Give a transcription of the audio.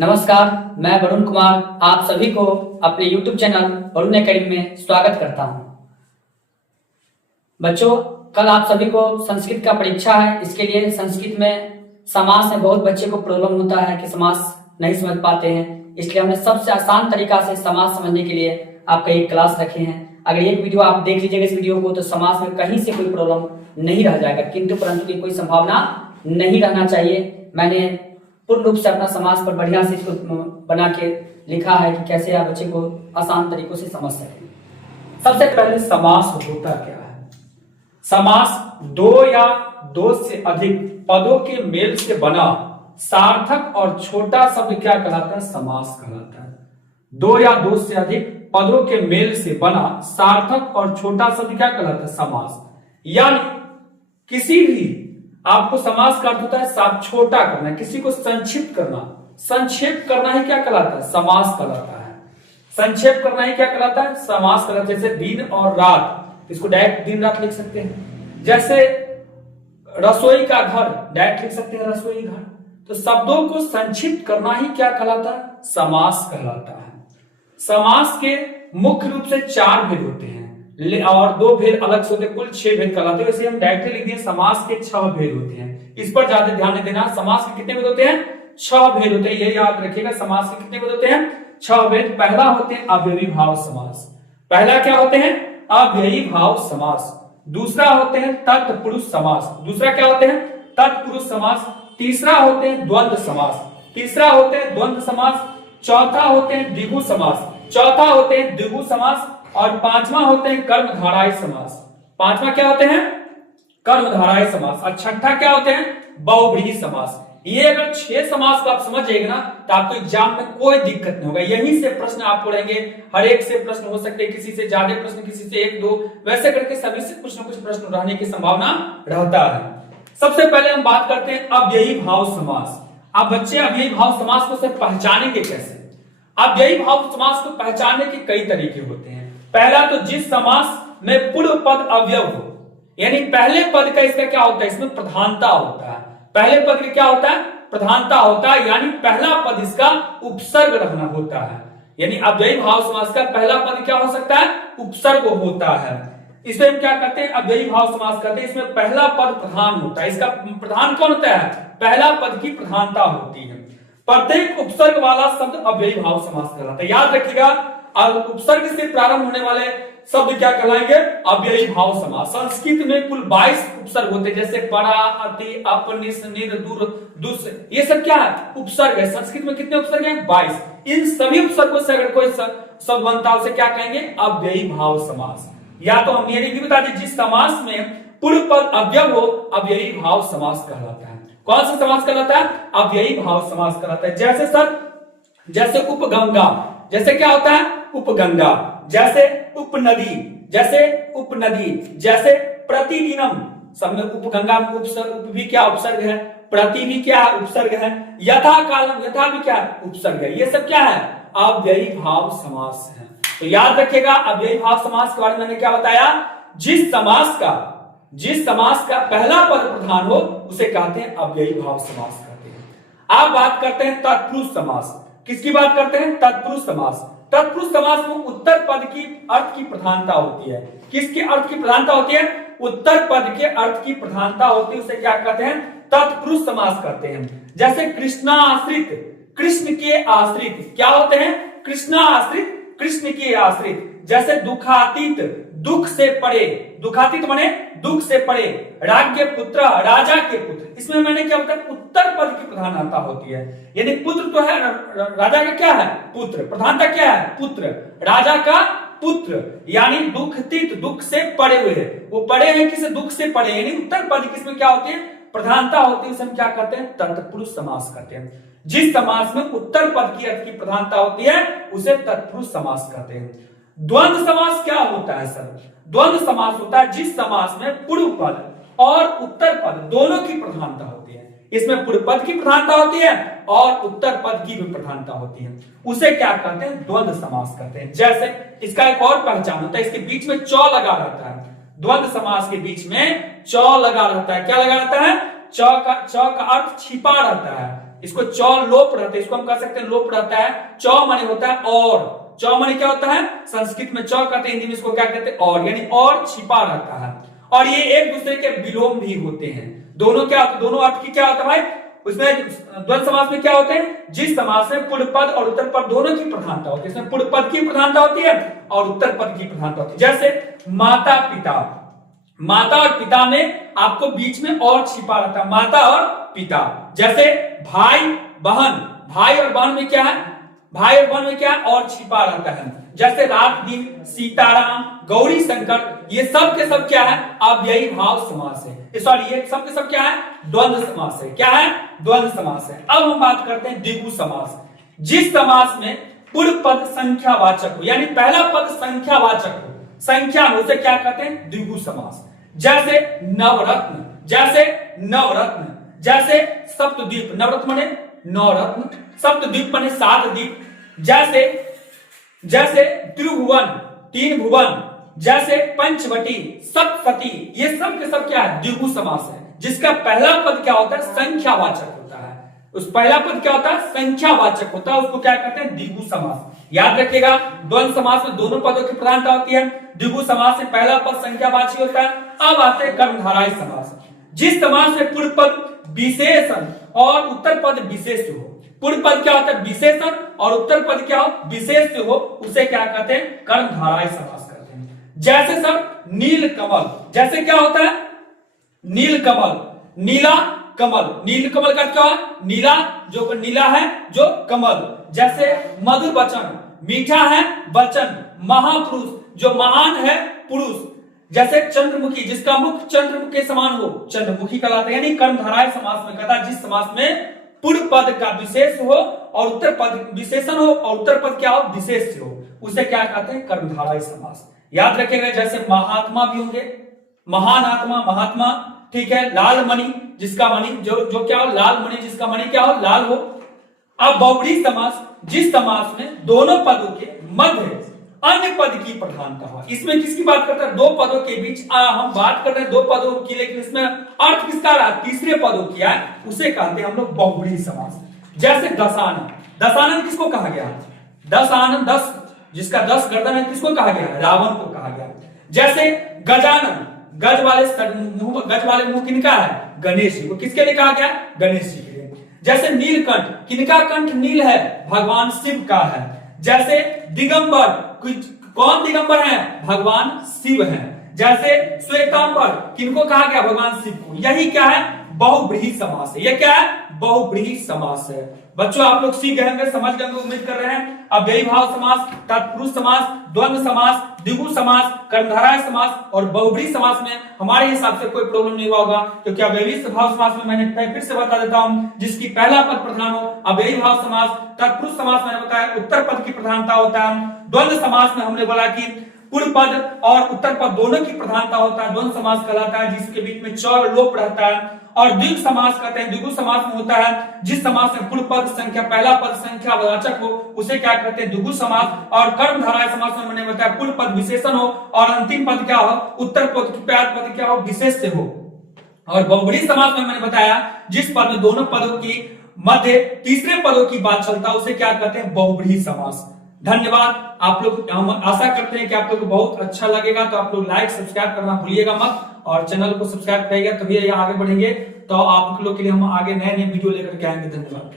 नमस्कार, मैं वरुण कुमार आप सभी को अपने YouTube चैनल वरुण एकेडमी में स्वागत करता हूं। बच्चों, कल आप सभी को संस्कृत का परीक्षा है। इसके लिए संस्कृत में समास में बहुत बच्चे को प्रॉब्लम होता है कि समास नहीं समझ पाते हैं। इसलिए हमने सबसे आसान तरीका से समास समझने के लिए आपका एक क्लास रखे हैं। अगर एक वीडियो आप देख लीजिएगा इस वीडियो को, तो समास में कहीं से कोई प्रॉब्लम नहीं रह जाएगा, किंतु परंतु की कोई संभावना नहीं रहना चाहिए। मैंने पूर्ण रूप से अपना समास पर बढ़िया से इसको बना के लिखा है कि कैसे आप बच्चे को आसान तरीकों से समझ सकें। सबसे पहले समास होता क्या है? समास दो या दो से अधिक पदों के मेल से बना सार्थक और छोटा शब्द क्या कहलाता है? समास कहलाता है। दो या दो से अधिक पदों के मेल से बना सार्थक और छोटा शब्द क्या कहलाता है? समास। यानी किसी भी आपको समास का अर्थ होता है छोटा करना, किसी को संक्षिप्त करना, संक्षेप करना ही क्या कहलाता है? समास कहलाता है। संक्षेप करना ही क्या कहलाता है? समास कहलाता है। जैसे दिन और रात, इसको डायरेक्ट दिन रात लिख सकते हैं। जैसे रसोई का घर, डायरेक्ट लिख सकते हैं रसोई घर। तो शब्दों को संक्षिप्त करना ही क्या कहलाता है? समास कहलाता है। समास के मुख्य रूप से 4 भेद होते हैं और 2 भेद अलग से होते हैं, कुल 6 भेद कहलाते हैं। वैसे हम डायरेक्टली लिख दिए समास के 6 भेद होते हैं। इस पर ज्यादा ध्यान नहीं देना। समास के कितने भेद होते हैं? 6 भेद होते हैं। ये याद रखिएगा, समास के कितने भेद होते हैं? 6 भेद। पहला होते हैं अव्ययी भाव समास। पहला क्या होते हैं? अव्ययी भाव समास। दूसरा होते हैं तत्पुरुष समास। दूसरा क्या होते हैं? तत्पुरुष समास। तीसरा होते हैं द्वंद्व समास। तीसरा होते हैं द्वंद्व समास। चौथा होते हैं द्विगु समास। चौथा होते हैं द्विगु समास। और 5वां होते हैं कर्मधारय समास। 5वां क्या होते हैं? कर्मधारय समास। और छठा क्या होते हैं? बहुव्रीहि समास। ये अगर 6 समास को आप समझ जाएंगे ना, तो आपको एग्जाम में कोई दिक्कत नहीं होगा। यहीं से प्रश्न आपको रहेंगे, हर एक से प्रश्न हो सकते हैं, किसी से ज्यादा प्रश्न, किसी से 1-2, वैसे करके सभी से कुछ ना कुछ प्रश्न रहने की संभावना रहता है। सबसे पहले हम बात करते हैं अव्ययी भाव समास। अब बच्चे अव्ययी भाव समास को सिर्फ पहचानेंगे कैसे? अव्ययी भाव समास को पहचानने के कई तरीके होते हैं। पहला तो जिस समास में पूर्व पद अवयव हो, यानी पहले पद का इसका क्या होता है? इसमें प्रधानता होता है। पहले पद का क्या होता है? प्रधानता होता है, यानी पहला पद इसका उपसर्ग रहना होता है। यानी अव्ययी भाव समास का पहला पद क्या हो सकता है? उपसर्ग होता है। इसमें हम क्या करते हैं? अव्ययी भाव समास करते हैं। इसमें पहला पद प्रधान होता है। इसका प्रधान कौन होता है? पहला पद की प्रधानता होती है। प्रत्येक उपसर्ग वाला शब्द अव्ययी भाव समास कहलाता है। याद रखिएगा, उपसर्ग से प्रारंभ होने वाले शब्द क्या कहलाएंगे? अव्ययी भाव समास। संस्कृत में कुल 22 उपसर्ग होते हैं, जैसे परा, अति, अप, निस, निर, दूर, दुस, ये सब क्या है? उपसर्ग है। संस्कृत में कितने उपसर्ग हैं? 22। इन सभी उपसर्गों से अगर कोई शब्द बनता है उसे क्या कहेंगे? अव्ययी भाव समास। या तो हम ये भी बता दें, जिस समास में पूर्व पद अव्यय हो, अव्ययी भाव समास कहलाता है। कौन सा समास कहलाता है? अव्ययी भाव समास कहलाता है। जैसे सर, जैसे उपगंगा, जैसे क्या होता है? उपगंगा। जैसे उपनदी, जैसे उपनदी। जैसे प्रतिदिनम, सब में उपगंगा में उपसर्ग, उप भी क्या उपसर्ग है, प्रति भी क्या उपसर्ग है, यथा कालम, यथा भी क्या उपसर्ग है। ये सब क्या है? अव्ययी भाव समास है। तो याद रखिएगा, अव्ययी भाव समास के बारे में मैंने क्या बताया? जिस समास का पहला पद प्रधान हो उसे कहते हैं अव्ययी भाव समास कहते हैं। अब बात करते हैं तत्पुरुष समास। किसकी बात करते हैं? तत्पुरुष समास। तत्पुरुष समास में उत्तर पद की अर्थ की प्रधानता होती है। किसके अर्थ की प्रधानता होती है? उत्तर पद के अर्थ की प्रधानता होती है। उसे क्या कहते हैं? तत्पुरुष समास कहते हैं। जैसे कृष्णा आश्रित, कृष्ण के आश्रित क्या होते हैं? कृष्णा आश्रित, कृष्ण के आश्रित। जैसे दुखातीत, दुख से परे, दुखातीत माने दुख से परे। राज्ञ पुत्र, राजा के पुत्र। इसमें मैंने क्या बताया? उत्तर पद की प्रधानता होती है। यानी पुत्र तो है, राजा का क्या है? पुत्र। प्रधानता क्या है? पुत्र। राजा का पुत्र, यानी दुखतीत, दुख से पड़े हुए हैं। वो पड़े हैं किसे? दुख से पड़े, यानी उत्तर पद की इसमें क्या होती है? प्रधानता होती है। उसे हम क्या कहते हैं? तत्पुरुष समास कहते हैं। जिस समास में उत्तर पद की अर्थ की प्रधानता होती है उसे तत्पुरुष समास कहते हैं। द्वंद्व समास क्या होता है सर? द्वंद्व समास होता है जिस समास में पूर्व पद और उत्तर पद दोनों की प्रधानता होती है। इसमें पूर्व पद की प्रधानता होती है और उत्तर पद की भी प्रधानता होती है। उसे क्या कहते हैं? द्वंद्व समास कहते हैं। जैसे इसका एक और पहचान होता है, इसके बीच में चौ लगा रहता है। द्वंद्व समास के बीच में चौ लगा रहता है। क्या लगा रहता है? चौ का अर्थ छिपा रहता है। इसको चौ लोप रहता है, इसको हम कह सकते हैं लोप रहता है। चौ माने होता है और, चौ माने क्या होता है, संस्कृत में चौ कहते हैं, हिंदी में इसको क्या कहते हैं और, यानी और छिपा रहता है। और ये एक दूसरे के विलोम भी होते हैं। दोनों क्या होते, दोनों अर्थ की क्या होता है भाई, उसमें द्वंद्व समास में क्या होते हैं, जिस समास में पूर्व पद और उत्तर पद दोनों की प्रधानता होती है, इसमें पूर्व पद की प्रधानता होती है और उत्तर पद की प्रधानता होती है। जैसे माता पिता, माता और पिता में आपको बीच में और छिपा रहता है, माता और पिता। जैसे भाई बहन, भाई और बहन में क्या है, भाई और बहन में क्या है और छिपा रहता है। जैसे रात दिन, सीताराम, गौरी शंकर, ये सब के सब क्या है, अव्ययी भाव समास है। सॉरी, ये सब के सब क्या है, द्वंद्व समास है। क्या है, द्वंद्व समास है। अब हम बात करते हैं द्विगु समास। जिस समास में पूर्व पद संख्यावाचक हो, यानी पहला पद संख्यावाचक हो, संख्या में, उसे क्या कहते हैं, द्विगु समास। जैसे नवरत्न, जैसे नवरत्न, जैसे सप्तद्वीप, नवरत्न माने नवरत्न, सप्तद्वीप माने 7 द्वीप। जैसे जैसे त्रिभुवन, 3 भुवन, जैसे पंचवटी, सप्तसती, ये सब के सब क्या है, द्विगु समास है। जिसका पहला पद क्या होता है, संख्यावाचक होता है। उस पहला पद क्या होता है, संख्यावाचक होता है, उसको क्या कहते हैं, द्विगु समास। याद रखिएगा, द्वंद्व समास में दोनों पदों की प्रधानता होती है, द्विगु समास में पहला पद संख्यावाची होता है। अब आते हैं कर्मधारय समास। जिस समास में पूर्व पद विशेषण और उत्तर पद विशेष हो, पूर्व पद क्या होता है, विशेषण, और उत्तर पद क्या हो, विशेष हो, उसे क्या कहते हैं, कर्मधारय समास कहते हैं। जैसे सब नील कमल, जैसे क्या होता है, नील कमल, नीला कमल, नील कमल का क्या है, नीला, जो नीला है जो कमल। जैसे मधुर वचन, मीठा है वचन, महापुरुष, जो महान है पुरुष। जैसे चंद्रमुखी, जिसका मुख चंद्रमुख के समान हो, चंद्रमुखी कहलाता है। यानी कर्मधारय समास में कहता है जिस समास में पूर्व पद का विशेष हो और उत्तर पद विशेषण हो और उत्तर पद क्या हो, विशेष हो, उसे क्या कहते हैं, कर्मधारय समास। याद रखेंगे, जैसे महात्मा भी होंगे, महान आत्मा, महात्मा, ठीक है। लाल मणि, जिसका मणि जो क्या हो, लाल मणि, जिसका मणि क्या हो, लाल हो। अब बहुब्रीहि समास, जिस समास में दोनों पदों के मध्य अन्य पद की प्रधानता हो। इसमें किसकी बात करते हैं, दो पदों के बीच हम बात कर रहे हैं दो पदों की, लेकिन इसमें अर्थ किसका रहा, तीसरे पदों की है, उसे कहते हैं हम लोग बहुब्रीहि समास। जैसे दशानन, दशानन किसको कहा गया, दशानन, 10, जिसका 10 गर्दन है, किसको कहा गया, रावण को कहा गया। जैसे गजानन, गज वाले मुंह किनका है, गणेश जी को, किसके लिए कहा गया, गणेश जी के लिए। जैसे नीलकंठ, किनका कंठ नील है, भगवान शिव का है। जैसे दिगंबर, कौन दिगंबर है, भगवान शिव है। जैसे श्वेतांबर, किनको कहा गया, भगवान शिव को। यही क्या है, बहुब्रीहि समास है। यह क्या है, बहुब्रीहि समास है। बच्चों आप लोग सीख गए होंगे, समझ गए होंगे, उम्मीद कर रहे हैं। अव्ययी भाव समास, तत्पुरुष समास, द्वंद्व समास, द्विगु समास, कर्मधारय समास और बहुब्रीहि समास में हमारे हिसाब से कोई प्रॉब्लम नहीं हुआ होगा, क्योंकि अव्ययी भाव समास में मैंने फिर से बता देता हूं, जिसकी पहला पद प्रधान हो, अव्ययी भाव समास। तत्पुरुष समास मैंने बताया उत्तर पद की प्रधानता होता है। द्वंद्व समास में हमने बोला कि पूर्व पद और उत्तर पद दोनों की प्रधानता होता है, द्वंद्व समास कहलाता है, जिसके बीच में चौ लोप रहता है। और द्विगु समास कहते हैं, द्विगु समास में होता है जिस समास में पूर्व पद संख्या, पहला पद संख्यावाचक हो, उसे क्या कहते हैं, द्विगु समास। और कर्मधारय समास में मैंने बताया पूर्व पद विशेषण हो और अंतिम पद क्या हो, उत्तर पद क्या हो, विशेष से हो। और बहुब्रीहि समास में मैंने बताया जिस पद में दोनों पदों की मध्य तीसरे पदों की बात चलता है, उसे क्या कहते हैं, बहुब्रीहि समास। धन्यवाद आप लोग, हम आशा करते हैं कि आप लोग को बहुत अच्छा लगेगा। तो आप लोग लाइक सब्सक्राइब करना भूलिएगा मत, और चैनल को सब्सक्राइब करिएगा, तभी आगे बढ़ेंगे। तो आप लोग के लिए हम आगे नए वीडियो लेकर के आएंगे। धन्यवाद।